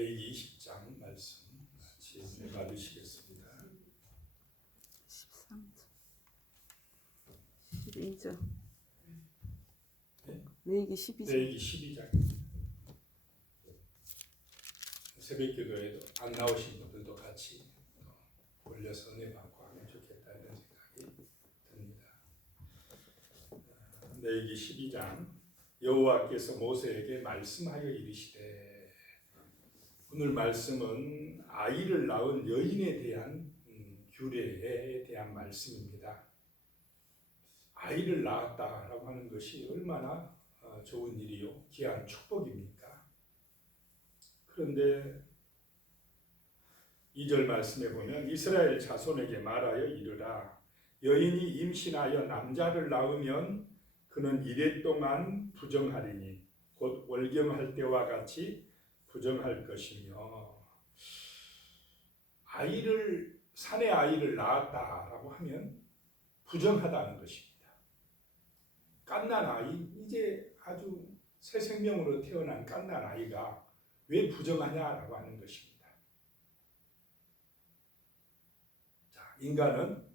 레위기 20장 말씀 같이 받으시겠습니다. 13절 12절 네? 레위기 12장 레위기 12장. 새벽기도에도 안 나오신 분들도 같이 올려서 은혜 받고 하면 좋겠다 이런 생각이 듭니다. 레위기 12장. 여호와께서 모세에게 말씀하여 이르시되. 오늘 말씀은 아이를 낳은 여인에 대한 규례에 대한 말씀입니다. 아이를 낳았다라고 하는 것이 얼마나 좋은 일이요, 귀한 축복입니까? 그런데 2절 말씀에 보면 이스라엘 자손에게 말하여 이르라. 여인이 임신하여 남자를 낳으면 그는 이래 동안 부정하리니 곧 월경할 때와 같이 부정할 것이며. 산의 아이를 낳았다라고 하면 부정하다는 것입니다. 갓난 아이, 이제 아주 새 생명으로 태어난 갓난 아이가 왜 부정하냐라고 하는 것입니다. 자, 인간은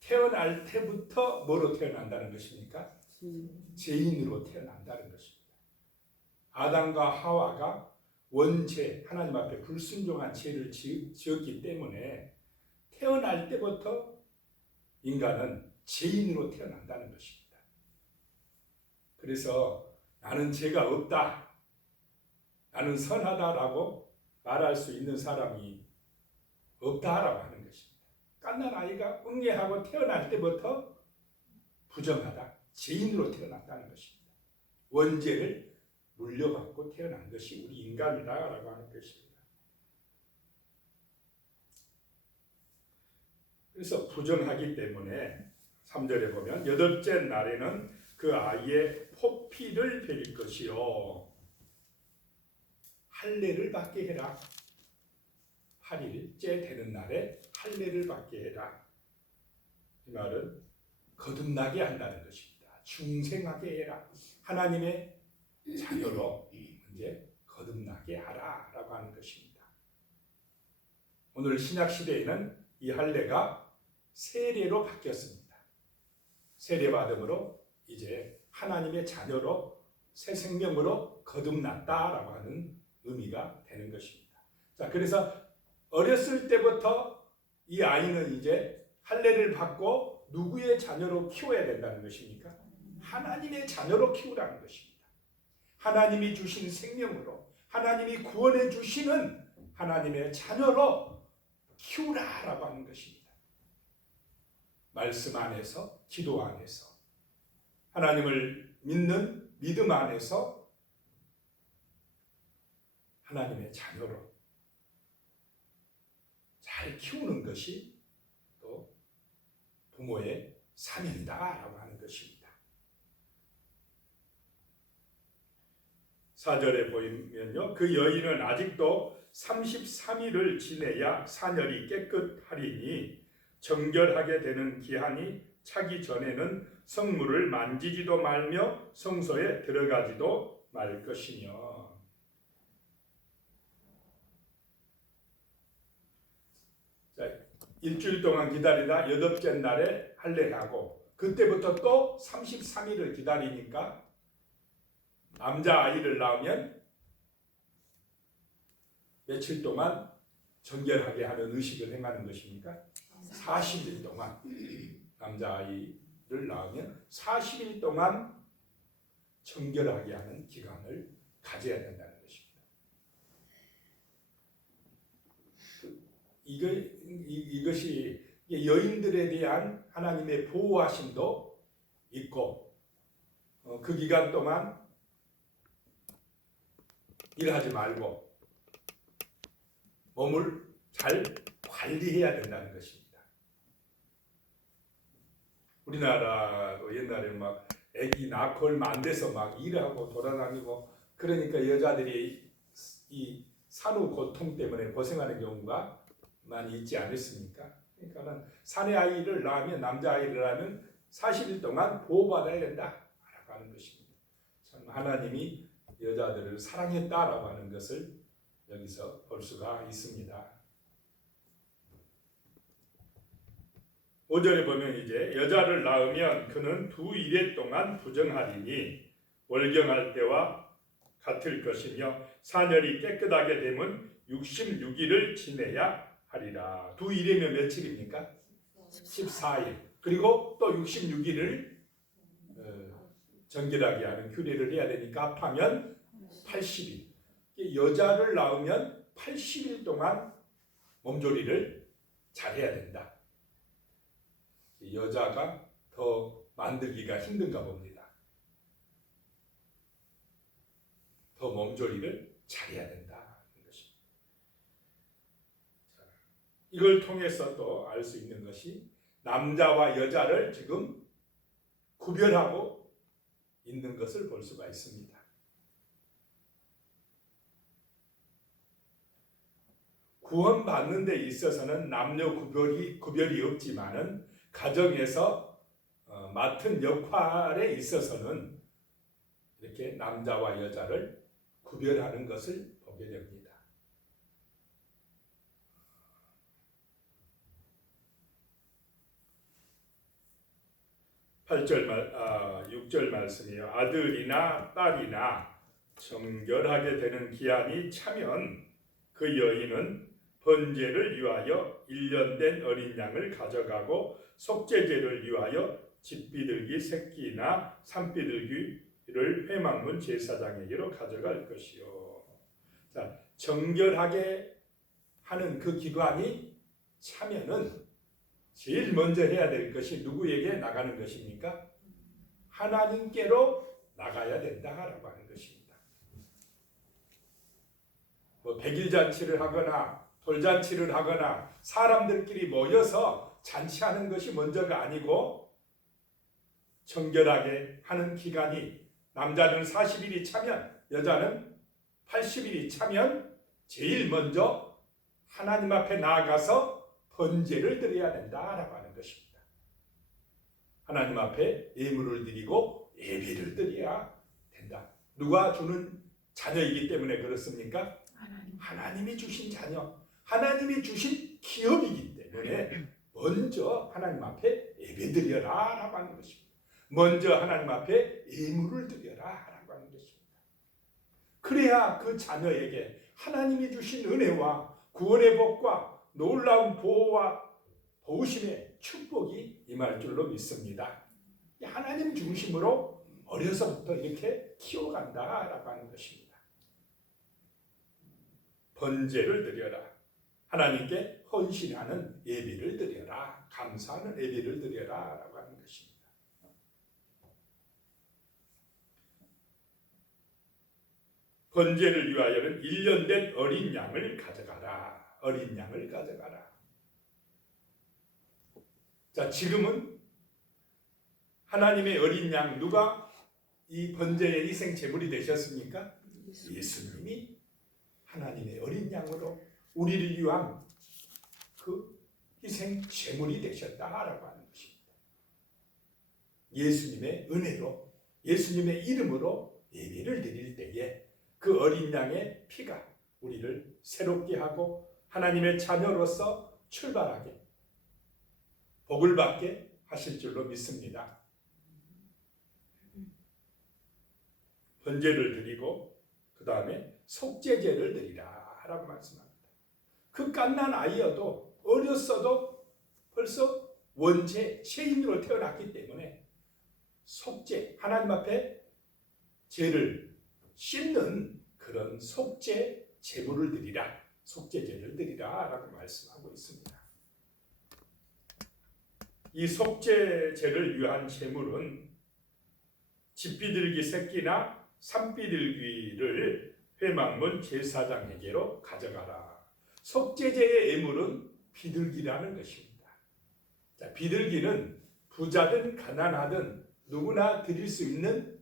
태어날 때부터 뭐로 태어난다는 것입니까? 죄인으로 태어난다는 것입니다. 아담과 하와가 원죄, 하나님 앞에 불순종한 죄를 지었기 때문에 태어날 때부터 인간은 죄인으로 태어난다는 것입니다. 그래서 나는 죄가 없다, 나는 선하다라고 말할 수 있는 사람이 없다라고 하는 것입니다. 갓난 아이가 응애하고 태어날 때부터 부정하다, 죄인으로 태어났다는 것입니다. 원죄를 물려받고 태어난 것이 우리 인간이다라고 하는 것입니다. 그래서 부정하기 때문에 3절에 보면 8째 날에는 그 아이의 포피를 베릴 것이요 할례를 받게 해라. 8일째 되는 날에 할례를 받게 해라. 이 말은 거듭나게 한다는 것입니다. 중생하게 해라. 하나님의 자녀로 이제 거듭나게 하라라고 하는 것입니다. 오늘 신약 시대에는 이 할례가 세례로 바뀌었습니다. 세례 받음으로 이제 하나님의 자녀로 새 생명으로 거듭났다라고 하는 의미가 되는 것입니다. 자, 그래서 어렸을 때부터 이 아이는 이제 할례를 받고 누구의 자녀로 키워야 된다는 것입니까? 하나님의 자녀로 키우라는 것입니다. 하나님이 주신 생명으로, 하나님이 구원해 주시는 하나님의 자녀로 키우라라고 하는 것입니다. 말씀 안에서, 기도 안에서, 하나님을 믿는 믿음 안에서 하나님의 자녀로 잘 키우는 것이 또 부모의 사명이다라고 하는 것입니다. 4절에 보면요, 그 여인은 아직도 33일을 지내야 사녀리 깨끗하리니 정결하게 되는 기한이 차기 전에는 성물을 만지지도 말며 성소에 들어가지도 말 것이며. 자, 일주일 동안 기다리다 8째 날에 할례하고 그때부터 또 33일을 기다리니까 남자 아이를 낳으면 며칠 동안 정결하게 하는 의식을 행하는 것입니까? 40일 동안. 남자 아이를 낳으면 40일 동안 정결하게 하는 기간을 가져야 된다는 것입니다. 이것이 여인들에 대한 하나님의 보호하심도 있고, 그 기간 동안 일하지 말고 몸을 잘 관리해야 된다는 것입니다. 우리나라도 옛날에 막 아기 낳고 얼마 안 돼서 막 일하고 돌아다니고 그러니까 여자들이 이 산후 고통 때문에 고생하는 경우가 많이 있지 않습니까? 그러니까는 산의 아이를 낳으면, 남자 아이를 낳으면 40일 동안 보호받아야 된다라고 하는 것입니다. 참 하나님이 여자들을 사랑했다라고 하는 것을 여기서 볼 수가 있습니다. 5절에 보면 이제 여자를 낳으면 그는 두 이레 동안 부정하리니 월경할 때와 같을 것이며 사년이 깨끗하게 되면 66일을 지내야 하리라. 두 이레면 며칠입니까? 14일. 그리고 또 66일을 정결하게 하는 규례를 해야 되니까 합하면 80일. 여자를 낳으면 80일 동안 몸조리를 잘해야 된다. 여자가 더 만들기가 힘든가 봅니다. 더 몸조리를 잘해야 된다는 것입니다. 자, 이걸 통해서 또 알 수 있는 것이 남자와 여자를 지금 구별하고 있는 것을 볼 수가 있습니다. 구원받는 데 있어서는 남녀 구별이 없지만은 가정에서 맡은 역할에 있어서는 이렇게 남자와 여자를 구별하는 것을 보게 됩니다. 6절 말씀이요. 아들이나 딸이나 정결하게 되는 기한이 차면 그 여인은 번제를 위하여 1년 된 어린 양을 가져가고 속죄제를 위하여 집비둘기 새끼나 산비둘기를 회막문 제사장에게로 가져갈 것이요. 자, 정결하게 하는 그 기간이 차면은 제일 먼저 해야 될 것이 누구에게 나가는 것입니까? 하나님께로 나가야 된다라고 하는 것입니다. 뭐 백일잔치를 하거나 돌잔치를 하거나 사람들끼리 모여서 잔치하는 것이 먼저가 아니고 정결하게 하는 기간이 남자는 40일이 차면 여자는 80일이 차면 제일 먼저 하나님 앞에 나아가서 번제를 드려야 된다라고 하는 것입니다. 하나님 앞에 예물을 드리고 예배를 드려야 된다. 누가 주는 자녀이기 때문에 그렇습니까? 하나님이 주신 자녀, 하나님이 주신 기업이기 때문에 먼저 하나님 앞에 예배드려라 라고 하는 것입니다. 먼저 하나님 앞에 예물을 드려라 라고 하는 것입니다. 그래야 그 자녀에게 하나님이 주신 은혜와 구원의 복과 놀라운 보호와 도우심의 축복이 임할 줄로 믿습니다. 하나님 중심으로 어려서부터 이렇게 키워간다라고 하는 것입니다. 번제를 드려라. 하나님께 헌신하는 예배를 드려라. 감사하는 예배를 드려라 라고 하는 것입니다. 번제를 위하여는 1년 된 어린 양을 가져가라. 어린 양을 가져가라. 자, 지금은 하나님의 어린 양, 누가 이 번제의 희생 제물이 되셨습니까? 예수님이 하나님의 어린 양으로 우리를 위한 그 희생 제물이 되셨다라고 하는 것입니다. 예수님의 은혜로, 예수님의 이름으로 예배를 드릴 때에 그 어린 양의 피가 우리를 새롭게 하고 하나님의 자녀로서 출발하게 복을 받게 하실 줄로 믿습니다. 번제를 드리고 그 다음에 속죄제를 드리라 라고 말씀합니다. 그 갓난 아이여도 어렸어도 벌써 원죄, 죄인으로 태어났기 때문에 속죄, 하나님 앞에 죄를 씻는 그런 속죄 제물을 드리라, 속죄제를 드리라 라고 말씀하고 있습니다. 이 속죄제를 위한 제물은 집비둘기 새끼나 산비둘기를 회막문 제사장에게로 가져가라. 속죄제의 예물은 비둘기라는 것입니다. 자, 비둘기는 부자든 가난하든 누구나 드릴 수 있는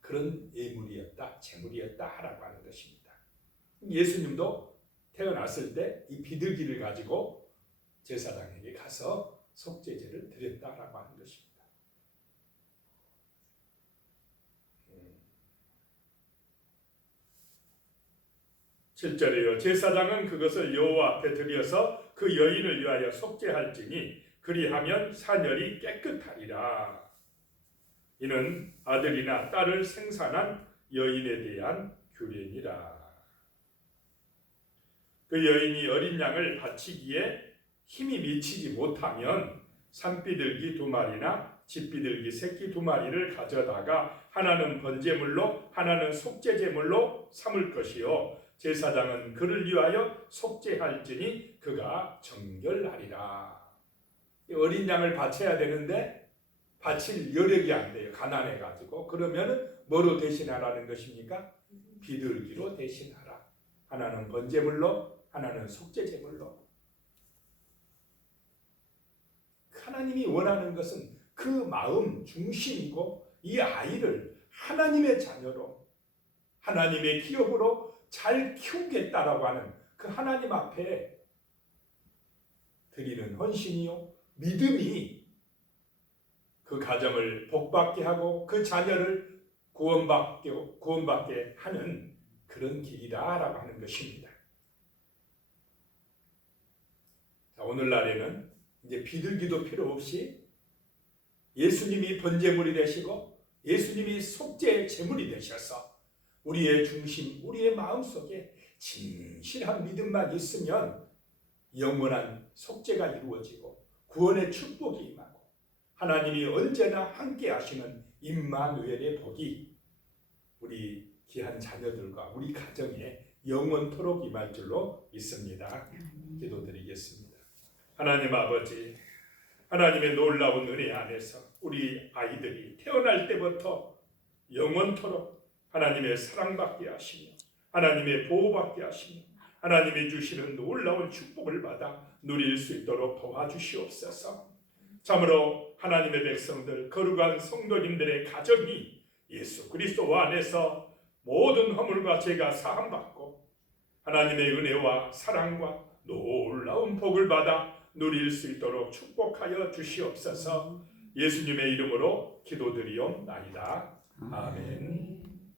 그런 예물이었다, 제물이었다라고 하는 것입니다. 예수님도 태어났을 때 이 비둘기를 가지고 제사장에게 가서 속죄제를 드렸다라고 하는 것입니다. 7절에요. 제사장은 그것을 여호와 앞에 드려서 그 여인을 위하여 속죄할지니 그리하면 사녀리 깨끗하리라. 이는 아들이나 딸을 생산한 여인에 대한 규례니라. 그 여인이 어린 양을 바치기에 힘이 미치지 못하면 산비둘기 2마리나 집비둘기 새끼 2마리를 가져다가 하나는 번제물로 하나는 속죄제물로 삼을 것이요 제사장은 그를 위하여 속죄할지니 그가 정결하리라. 어린 양을 바쳐야 되는데 바칠 여력이 안 돼요. 가난해가지고. 그러면 뭐로 대신하라는 것입니까? 비둘기로 대신하라. 하나는 번제물로 하나는 속죄제물로. 하나님이 원하는 것은 그 마음 중심이고 이 아이를 하나님의 자녀로 하나님의 기업으로 잘 키우겠다라고 하는 그 하나님 앞에 드리는 헌신이요 믿음이 그 가정을 복받게 하고 그 자녀를 구원받게 하는 그런 길이다라고 하는 것입니다. 자, 오늘날에는 이제 비둘기도 필요 없이 예수님이 번제물이 되시고 예수님이 속죄의 제물이 되셔서 우리의 중심, 우리의 마음속에 진실한 믿음만 있으면 영원한 속죄가 이루어지고 구원의 축복이 임하고 하나님이 언제나 함께 하시는 임마누엘의 복이 우리 귀한 자녀들과 우리 가정에 영원토록 임할 줄로 믿습니다. 기도드리겠습니다. 하나님 아버지, 하나님의 놀라운 은혜 안에서 우리 아이들이 태어날 때부터 영원토록 하나님의 사랑받게 하시며 하나님의 보호받게 하시며 하나님이 주시는 놀라운 축복을 받아 누릴 수 있도록 도와주시옵소서. 참으로 하나님의 백성들, 거룩한 성도님들의 가정이 예수 그리스도 안에서 모든 허물과 죄가 사함받고 하나님의 은혜와 사랑과 놀라운 복을 받아 누릴 수 있도록 축복하여 주시옵소서. 예수님의 이름으로 기도드리옵나이다. 아멘.